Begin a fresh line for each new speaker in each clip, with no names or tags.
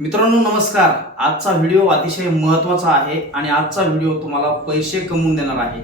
मित्रांनो नमस्कार. आजचा व्हिडिओ अतिशय महत्त्वाचा आहे आणि आजचा व्हिडिओ तुम्हाला पैसे कमवून देणार आहे.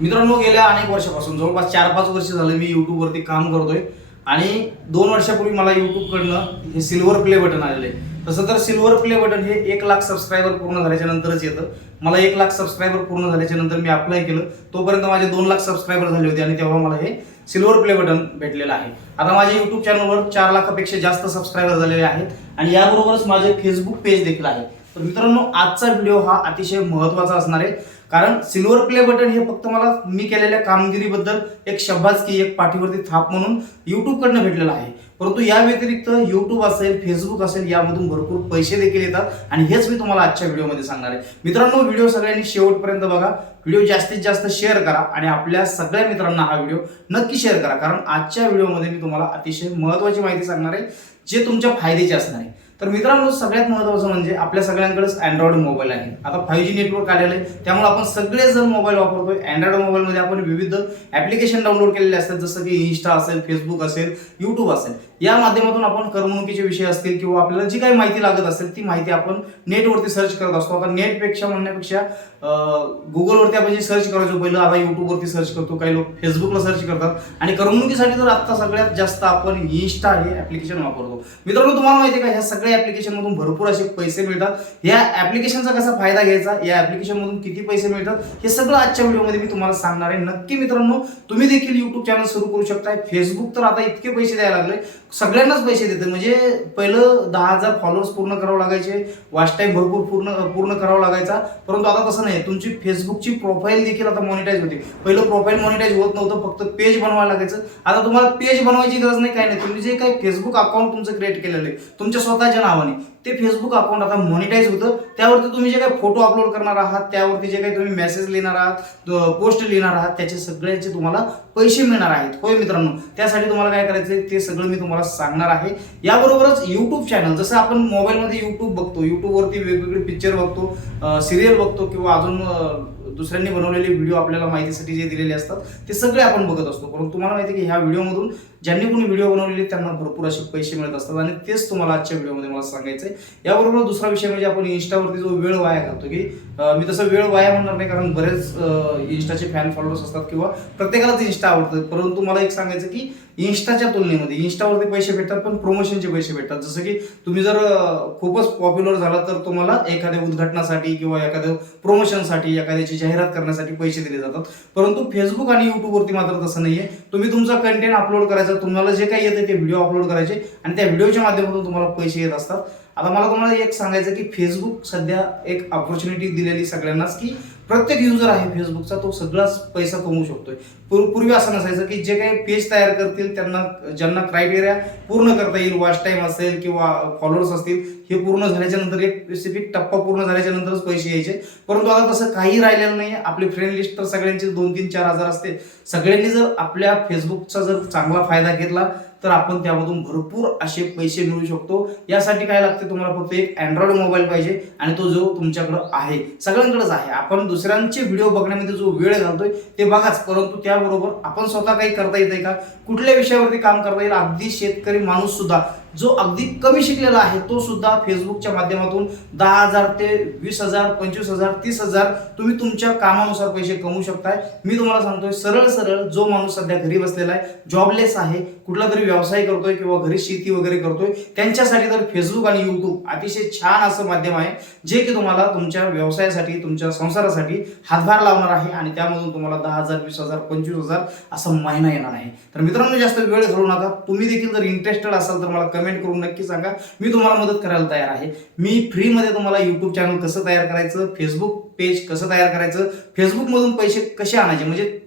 मित्रांनो गेल्या अनेक वर्षापासून जवळपास चार पाच वर्ष झालं मी यूट्यूबवरती काम करतोय आणि दोन वर्षापूर्वी मला यूट्यूबकडनं हे सिल्वर प्ले बटन आलेलं आहे. तसं तर सिल्वर प्ले बटन हे एक लाख सबस्क्रायबर पूर्ण झाल्याच्या नंतरच येतं. मला एक लाख सबस्क्रायबर पूर्ण झाल्याच्यानंतर मी अप्लाय केलं. तोपर्यंत माझे दोन लाख सबस्क्रायबर झाले होते आणि तेव्हा मला हे सिल्वर प्ले बटन भेटलेलं आहे. आता माझ्या युट्यूब चॅनलवर चार लाखापेक्षा जास्त सबस्क्रायबर झालेले आहेत आणि याबरोबरच माझे फेसबुक पेज देखील आहे. तर मित्रांनो आजचा व्हिडिओ हा अतिशय महत्त्वाचा असणार आहे. कारण सिल्वर प्ले बटन हे फक्त मला मी केलेल्या कामगिरीबद्दल एक शब्बाजकी एक पाठीवरती थाप म्हणून युट्यूबकडनं भेटलेलं आहे. परंतु या व्यतिरिक्त यूट्यूब असेल फेसबुक असेल यामधून भरपूर पैसे देखील येतात आणि हेच मी तुम्हाला आजच्या व्हिडिओमध्ये सांगणार आहे. मित्रांनो व्हिडिओ सगळ्यांनी शेवटपर्यंत बघा. व्हिडिओ जास्तीत जास्त शेअर करा आणि आपल्या सगळ्या मित्रांना हा व्हिडिओ नक्की शेअर करा. कारण आजच्या व्हिडिओमध्ये मी तुम्हाला अतिशय महत्त्वाची माहिती सांगणार आहे जे तुमच्या फायद्याची असणार आहे. तर मित्रांनो सगळ्यात महत्त्वाचं म्हणजे आपल्या सगळ्यांकडेच अँड्रॉइड मोबाईल आहे. आता फाईव्ह जी नेटवर्क आलेलं आहे. त्यामुळे आपण सगळेच जण मोबाईल वापरतोय अँड्रॉइड मोबाईलमध्ये आपण विविध ऍप्लिकेशन डाउनलोड केलेले असतात. जसं की इन्स्टा असेल फेसबुक असेल युट्यूब असेल. या माध्यमातून आपण करमणुकीचे विषय असतील किंवा आपल्याला जी काही माहिती लागत असेल ती माहिती आपण नेटवरती सर्च करत असतो. आता नेटपेक्षा म्हणण्यापेक्षा गुगलवरती आपण जे सर्च करायचो पहिलं आता युट्यूबवरती सर्च करतो. काही लोक फेसबुकला सर्च करतात. आणि करमणुकीसाठी तर आता सगळ्यात जास्त आपण इन्स्टा हे ऍप्लिकेशन वापरतो. मित्रांनो तुम्हाला माहिती आहे का ह्या सगळ्या ऍप्लिकेशन मधून भरपूर असे पैसे मिळतात. या ऍप्लिकेशनचा कसा फायदा घ्यायचा? या ऍप्लिकेशन मधून किती पैसे मिळतात? हे सगळं आजच्या व्हिडिओमध्ये मी तुम्हाला सांगणार आहे. नक्की मित्रांनो तुम्ही देखील युट्यूब चॅनल सुरू करू शकताय. फेसबुक तर आता इतके पैसे द्यायला लागले. सगळ्यांनाच पैसे देते म्हणजे पहिलं दहा हजार फॉलोअर्स पूर्ण करावं लागायचे वॉच टाईम भरपूर पूर्ण पूर्ण करावा लागायचा. परंतु आता तसं नाही तुमची फेसबुकची प्रोफाईल देखील आता मॉनिटाईज होते. पहिलं प्रोफाईल मॉनिटाईज होत नव्हतं फक्त पेज बनवायला लागायचं. आता तुम्हाला पेज बनवायची गरज नाही काय नाही. तुम्ही जे काही फेसबुक अकाउंट तुमचं क्रिएट केलेलं आहे तुमच्या स्वतःच्या नावाने ते फेसबुक अकाउंट आता मॉनिटाईज होतं. त्यावरती तुम्ही जे काही फोटो अपलोड करणार आहात त्यावरती जे काही तुम्ही मेसेज लिहिणार आहात पोस्ट लिहिणार आहात त्याचे सगळ्याचे तुम्हाला पैसे मिळणार आहेत. होय मित्रांनो? त्यासाठी तुम्हाला काय करायचं ते सगळं मी तुम्हाला सांगणार आहे. याबरोबरच युट्यूब चॅनल जसं आपण मोबाईलमध्ये युट्यूब बघतो युट्यूबवरती वेगवेगळे पिक्चर बघतो सिरियल बघतो किंवा अजून दुसऱ्यांनी बनवलेले व्हिडिओ आपल्याला माहितीसाठी जे दिलेले असतात ते सगळे आपण बघत असतो. परंतु तुम्हाला माहिती आहे की ह्या व्हिडिओमधून ज्यांनी कोणी व्हिडिओ बनवलेले त्यांना भरपूर असे पैसे मिळत असतात आणि तेच तुम्हाला आजच्या व्हिडिओमध्ये मला सांगायचं आहे याबरोबर दुसरा विषय म्हणजे आपण इंस्टावरती जो वेळ वाया घालतो की मी तसं वेळ वाया म्हणणार नाही कारण बरेच इन्स्टाचे फॅन फॉलोअर्स असतात किंवा प्रत्येकालाच इन्स्टा आवडतं. परंतु मला एक सांगायचं की इन्स्टाच्या तुलनेमध्ये इन्स्टावरती पैसे भेटतात पण प्रमोशनचे पैसे भेटतात. जसं की तुम्ही जर खूपच पॉप्युलर झाला तर तुम्हाला एखाद्या उद्घाटनासाठी किंवा एखाद्या प्रमोशनसाठी एखाद्याची जाहिरात करण्यासाठी पैसे दिले जातात. परंतु फेसबुक आणि युट्यूबवरती मात्र तसं नाहीये. तुम्ही तुमचा कंटेंट अपलोड करायचा तुम्हाला जे काही येते ते व्हिडिओ अपलोड करायचे आणि त्या व्हिडिओच्या माध्यमातून तुम्हाला पैसे येत असतात. आता मला तुम्हाला एक सांगायचं की फेसबुक सध्या एक ऑपॉर्च्युनिटी दिलेली सगळ्यांनाच की प्रत्येक युजर आहे फेसबुकचा तो सगळाच पैसा कमवू शकतोय. पूर्वी असं नसायचं की जे काही पेज तयार करतील त्यांना ज्यांना क्रायटेरिया पूर्ण करता येईल वॉच टाईम असेल किंवा फॉलोअर्स असतील हे पूर्ण झाल्याच्यानंतर एक स्पेसिफिक टप्पा पूर्ण झाल्याच्या नंतरच पैसे यायचे. परंतु आता तसं काही राहिलेलं नाही आपली फ्रेंड लिस्ट तर सगळ्यांची दोन तीन चार हजार असते. सगळ्यांनी जर आपल्या फेसबुकचा जर चांगला फायदा घेतला तर आपण त्यामधून भरपूर असे पैसे मिळू शकतो. यासाठी काय लागते तुम्हाला फक्त एक अँड्रॉइड मोबाईल पाहिजे आणि तो जो तुमच्याकडं आहे. सगळ्यांकडेच आहे. आपण दुसऱ्यांचे व्हिडिओ बघण्यामध्ये जो वेळ घालतोय ते बघाच. परंतु त्याबरोबर आपण स्वतः काही करता येते का? कुठल्या विषयावरती काम करता येईल? अगदी शेतकरी माणूस सुद्धा जो अगदी कमी शिकलेला आहे तो सुद्धा फेसबुकच्या माध्यमातून दहा हजार ते वीस हजार पंचवीस हजार तीस हजार तुम्ही तुमच्या कामानुसार पैसे कमवू शकताय. मी तुम्हाला सांगतोय सरळ सरळ जो माणूस सध्या घरी बसलेला आहे जॉबलेस आहे कुठला तरी व्यवसाय करतोय किंवा घरी शेती वगैरे करतोय त्यांच्यासाठी तर फेसबुक आणि युट्यूब अतिशय छान असं माध्यम आहे जे की तुम्हाला तुमच्या व्यवसायासाठी तुमच्या संसारासाठी हातभार लावणार आहे आणि त्यामधून तुम्हाला दहा हजार वीस हजार पंचवीस हजार असा महिना येणार आहे. तर मित्रांनो जास्त वेळ घालू नका. तुम्ही देखील जर इंटरेस्टेड असाल तर मला कमेंट करून नक्की सांगा. मी तुम्हाला मदत करायला तयार आहे. मी फ्रीमध्ये तुम्हाला युट्यूब चॅनल कसं तयार करायचं फेसबुक पेज कसं तयार करायचं फेसबुकमधून पैसे कसे आणायचे? म्हणजे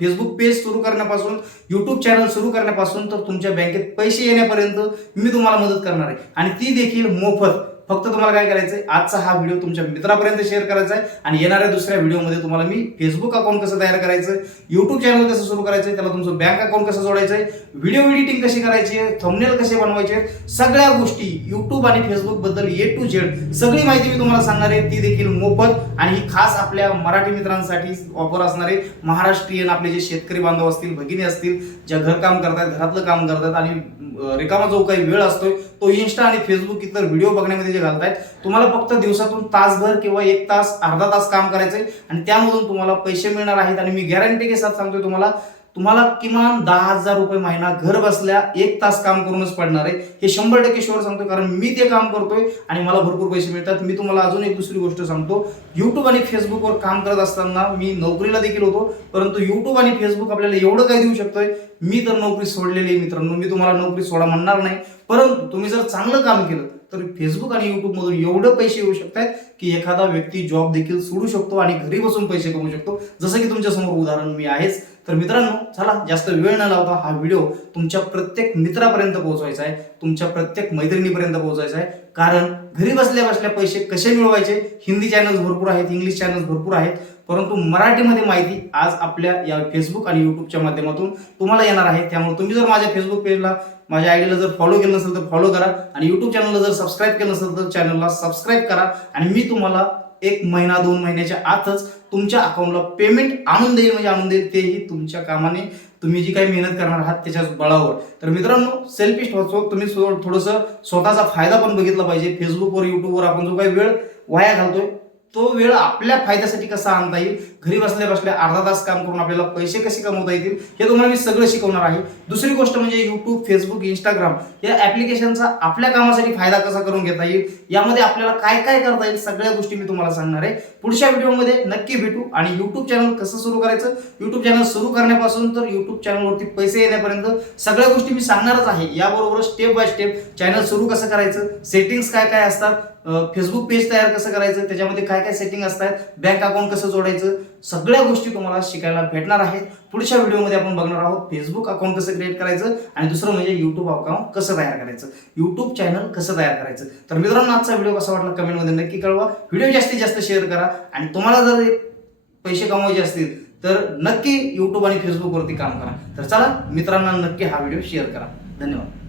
फेसबुक पेज सुरू करण्यापासून युट्यूब चॅनल सुरू करण्यापासून तर तुमच्या बँकेत पैसे येण्यापर्यंत मी तुम्हाला मदत करणार आहे. आणि ती देखील मोफत. फक्त तुम्हाला काय करायचंय आजचा हा व्हिडिओ तुमच्या मित्रापर्यंत शेअर करायचा आहे आणि येणाऱ्या दुसऱ्या व्हिडिओमध्ये तुम्हाला मी फेसबुक अकाउंट कसं तयार करायचं युट्यूब चॅनल कसं सुरू करायचं त्याला तुमचं बँक अकाउंट कसं जोडायचं आहे व्हिडिओ एडिटिंग कशी करायची आहे थंबनेल कसे बनवायचे सगळ्या गोष्टी युट्यूब आणि फेसबुकबद्दल ए टू झेड सगळी माहिती मी तुम्हाला सांगणार आहे. ती देखील मोफत आणि ही खास आपल्या मराठी मित्रांसाठी ऑफर असणारे महाराष्ट्रीयन आपले जे शेतकरी बांधव असतील भगिनी असतील ज्या घरकाम करतात घरातलं काम करतात आणि रिकामा जो काही वेळ असतोय तो इन्स्टा आणि फेसबुक इतर व्हिडिओ बघण्यामध्ये जे घालतायत तुम्हाला फक्त दिवसातून तासभर किंवा एक तास अर्धा तास काम करायचंय आणि त्यामधून तुम्हाला पैसे मिळणार आहेत आणि मी गॅरंटी के साथ सांगतोय तुम्हाला तुम्हाला किमान दहा हजार रुपये महिना घर बसल्या एक तास काम करूनच पडणार आहे. हे शंभर टक्के शुअर सांगतो कारण मी ते काम करतोय आणि मला भरपूर पैसे मिळतात. मी तुम्हाला अजून एक दुसरी गोष्ट सांगतो. युट्यूब आणि फेसबुकवर काम करत असताना मी नोकरीला देखील होतो परंतु युट्यूब आणि फेसबुक आपल्याला एवढं काय देऊ शकतोय मी तर नोकरी सोडलेली आहे मित्रांनो मी तुम्हाला नोकरी सोडा म्हणणार नाही. परंतु तुम्ही जर चांगलं काम केलं तर फेसबुक आणि युट्यूब मधून एवढं पैसे येऊ शकतात की एखादा व्यक्ती जॉब देखील सोडू शकतो आणि घरी बसून पैसे कमवू शकतो. जसं की तुमच्यासमोर उदाहरण मी आहेच. तर मित्रांनो चला जास्त वेळ न लावता हा व्हिडिओ तुमच्या प्रत्येक मित्रापर्यंत पोहोचवायचा आहे. तुमच्या प्रत्येक मैत्रिणीपर्यंत पोहोचायचा आहे. कारण घरी बसल्या बसल्या पैसे कसे मिळवायचे? हिंदी चॅनल्स भरपूर आहेत इंग्लिश चॅनल्स भरपूर आहेत. परंतु मराठीमध्ये माहिती आज आपल्या या फेसबुक आणि युट्यूबच्या माध्यमातून तुम्हाला येणार आहे. त्यामुळे तुम्ही जर माझ्या फेसबुक पेजला माझ्या आयडीला जर फॉलो केलं नसेल तर फॉलो करा. आणि युट्यूब चॅनलला जर सबस्क्राईब केलं नसेल तर चॅनलला सबस्क्राईब करा. आणि मी तुम्हाला एक महिना दोन महिन्याच्या आतच तुमच्या अकाउंटला पेमेंट आणून देईल म्हणजे आणून देईल तेही तुमच्या कामाने तुम्ही जी काही मेहनत करणार आहात त्याच्या बळावर. तर मित्रांनो सेल्फिश वाचो तुम्ही थोडंसं स्वतःचा फायदा पण बघितला पाहिजे. फेसबुकवर युट्यूबवर आपण जो काही वेळ वाया घालतोय तो वेळ आपल्या फायद्यासाठी कसा आणता येईल? घरी बसल्या बसल्या अर्धा तास काम करून आपल्याला पैसे कसे कमवता येतील? हे तुम्हाला मी सगळं शिकवणार आहे. दुसरी गोष्ट म्हणजे युट्यूब फेसबुक इंस्टाग्राम या ऍप्लिकेशनचा आपल्या कामासाठी फायदा कसा करून घेता येईल? यामध्ये आपल्याला काय काय करता येईल? सगळ्या गोष्टी मी तुम्हाला सांगणार आहे. पुढच्या व्हिडिओमध्ये नक्की भेटू आणि युट्यूब चॅनल कसं सुरू करायचं? युट्यूब चॅनल सुरू करण्यापासून तर युट्यूब चॅनलवरती पैसे येण्यापर्यंत सगळ्या गोष्टी मी सांगणारच आहे. याबरोबर स्टेप बाय स्टेप चॅनल सुरू कसं करायचं? सेटिंग्स काय काय असतात? फेसबुक पेज तयार कसं करायचं त्याच्यामध्ये काय काय सेटिंग असतात बँक अकाउंट कसं जोडायचं सगळ्या गोष्टी तुम्हाला शिकायला भेटणार आहेत. पुढच्या व्हिडिओमध्ये आपण बघणार आहोत फेसबुक अकाउंट कसं क्रिएट करायचं आणि दुसरं म्हणजे युट्यूब अकाउंट कसं तयार करायचं. युट्यूब चॅनल कसं तयार करायचं. तर मित्रांनो आजचा व्हिडिओ कसा वाटला कमेंटमध्ये नक्की कळवा. व्हिडिओ जास्तीत जास्त शेअर करा आणि तुम्हाला जर पैसे कमवायचे असतील तर नक्की युट्यूब आणि फेसबुकवरती काम करा. तर चला मित्रांना नक्की हा व्हिडिओ शेअर करा. धन्यवाद.